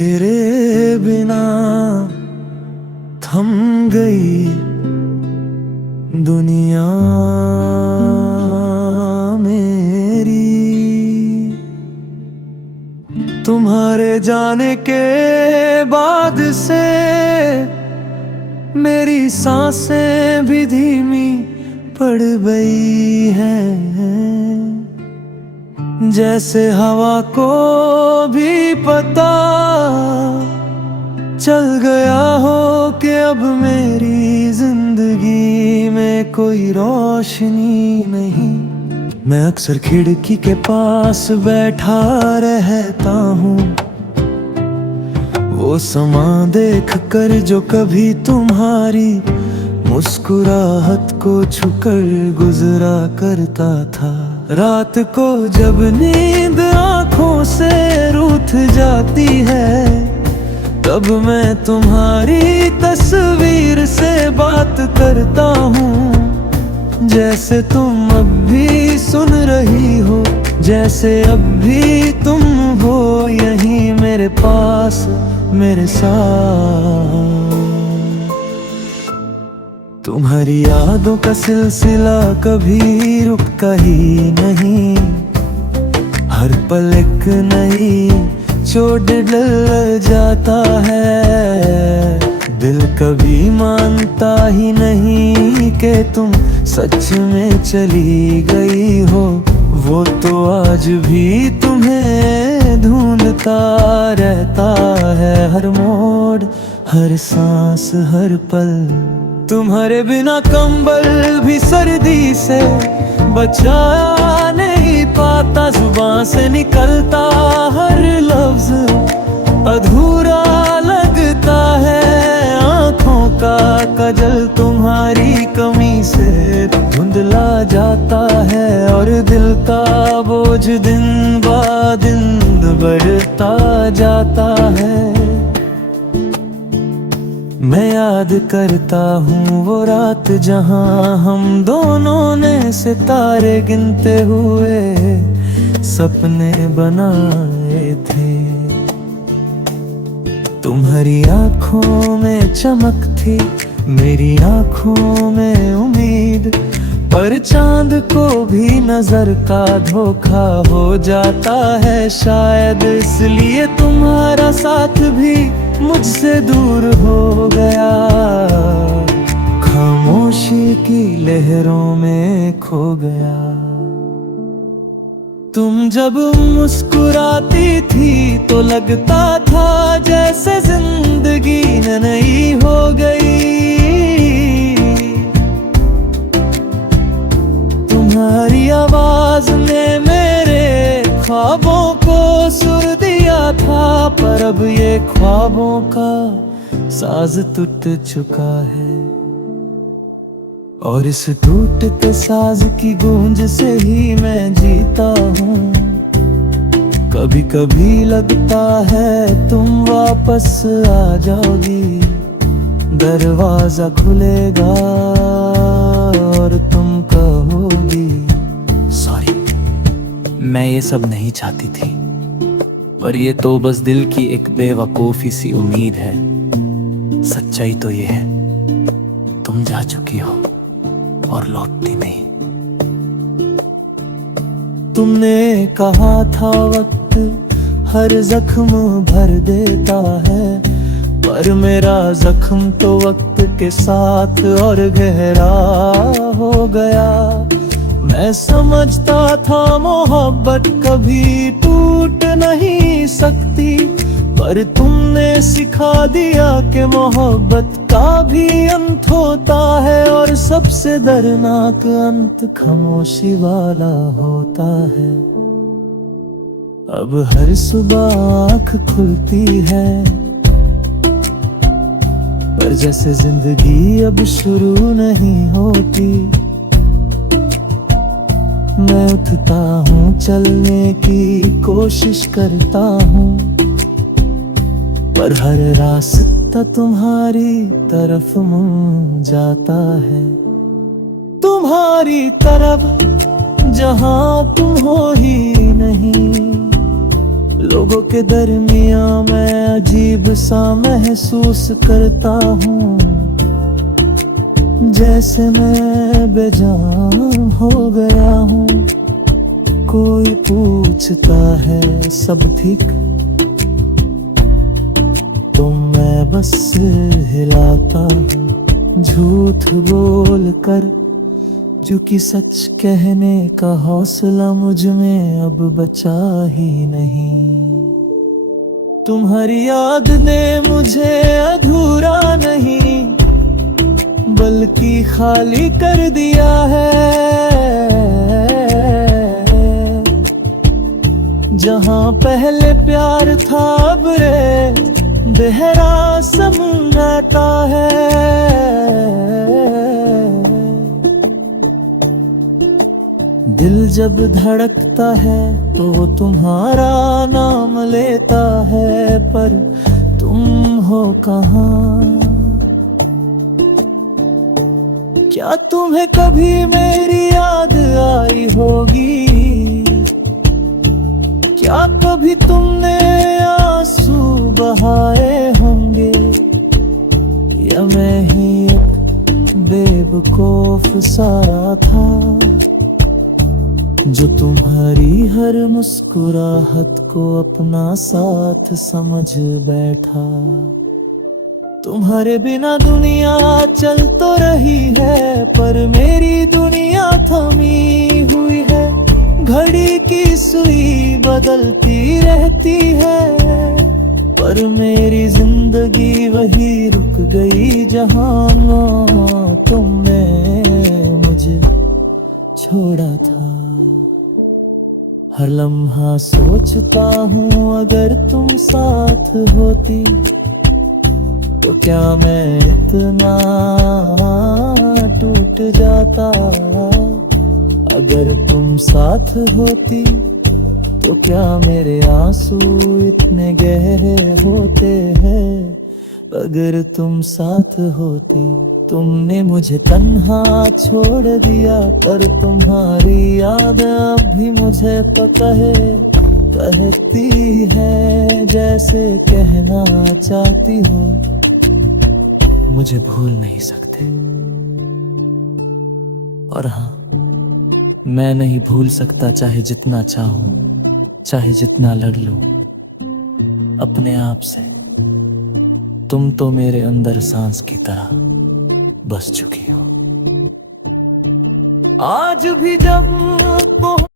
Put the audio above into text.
तेरे बिना थम गई दुनिया मेरी। तुम्हारे जाने के बाद से मेरी सांसें भी धीमी पड़ गई हैं। जैसे हवा को भी पता चल गया हो कि अब मेरी जिंदगी में कोई रोशनी नहीं। मैं अक्सर खिड़की के पास बैठा रहता हूँ, वो समा देख कर जो कभी तुम्हारी मुस्कुराहट को छूकर गुजरा करता था। रात को जब नींद आंखों से रूठ जाती है, तब मैं तुम्हारी तस्वीर से बात करता हूँ। जैसे तुम अब भी सुन रही हो, जैसे अब भी तुम हो यहीं मेरे पास मेरे साथ। तुम्हारी यादों का सिलसिला कभी रुकता ही नहीं, हर पल एक नई चोट डल जाता है। दिल कभी मानता ही नहीं कि तुम सच में चली गई हो। वो तो आज भी तुम्हें ढूंढता रहता है, हर मोड़ हर सांस हर पल। तुम्हारे बिना कंबल भी सर्दी से बचा नहीं पाता, जुबान से निकलता हर लफ्ज अधूरा लगता है। आंखों का काजल तुम्हारी कमी से धुंधला जाता है, और दिल का बोझ दिन ब दिन बढ़ता जाता है। मैं याद करता हूँ वो रात जहाँ हम दोनों ने सितारे गिनते हुए सपने बनाए थे। तुम्हारी आँखों में चमक थी, मेरी आँखों में उम्मीद, पर चांद को भी नजर का धोखा हो जाता है। शायद इसलिए तुम्हारा साथ भी मुझसे दूर हो गया, खामोशी की लहरों में खो गया। तुम जब मुस्कुराती थी तो लगता था जैसे जिंदगी नई हो गई। तुम्हारी आवाज ने मेरे ख्वाबों को सुर दिया था, पर अब ये ख्वाबों का साज टूट चुका है। और इस टूटते साज की गूंज से ही मैं जीता हूँ। कभी कभी लगता है तुम वापस आ जाओगी, दरवाजा खुलेगा और तुम कहोगी सॉरी। मैं ये सब नहीं चाहती थी, पर ये तो बस दिल की एक बेवकूफी सी उम्मीद है। सच्चाई तो ये है, तुम जा चुकी हो और लौटती नहीं। तुमने कहा था वक्त हर जख्म भर देता है, पर मेरा जख्म तो वक्त के साथ और गहरा हो गया। मैं समझता था मोहब्बत कभी टूट नहीं सकती, पर तुमने सिखा दिया कि मोहब्बत का भी अंत होता है, और सबसे दर्दनाक अंत खामोशी वाला होता है। अब हर सुबह आँख खुलती है, पर जैसे जिंदगी अब शुरू नहीं होती। मैं उठता हूँ, चलने की कोशिश करता हूँ, पर हर रास्ता तुम्हारी तरफ मुड़ जाता है। तुम्हारी तरफ जहाँ तुम हो ही नहीं। लोगों के दरमिया मैं अजीब सा महसूस करता हूँ, जैसे मैं बेजान हो गया हूँ। कोई पूछता है सब ठीक, तो मैं बस हिलाता हूँ झूठ बोल कर, जो कि सच कहने का हौसला मुझ में अब बचा ही नहीं। तुम्हारी याद ने मुझे अधूरा नहीं बल्कि खाली कर दिया है। जहां पहले प्यार था अब रे गहरा सन्नाटा है। दिल जब धड़कता है तो वो तुम्हारा नाम लेता है, पर तुम हो कहाँ? क्या तुम्हें कभी मेरी याद आई होगी? क्या कभी तुमने आंसू बहाए होंगे? या मैं ही एक बेवकूफ सा था जो तुम्हारी हर मुस्कुराहट को अपना साथ समझ बैठा। तुम्हारे बिना दुनिया चल तो रही है, पर मेरी दुनिया थमी हुई है। घड़ी की सुई बदलती रहती है, पर मेरी जिंदगी वही रुक गई जहां तुमने मुझे छोड़ा था। हर लम्हा सोचता हूँ अगर तुम साथ होती तो क्या मैं इतना टूट जाता? अगर तुम साथ होती तो क्या मेरे आंसू इतने गहरे होते हैं? अगर तुम साथ होती, तुमने मुझे तन्हा छोड़ दिया, पर तुम्हारी याद अब भी मुझे पता है। कहती है जैसे कहना चाहती हो, मुझे भूल नहीं सकते। और हाँ, मैं नहीं भूल सकता, चाहे जितना चाहूं, चाहे जितना लड़ लूं अपने आप से। तुम तो मेरे अंदर सांस की तरह बस चुकी हो। आज भी जब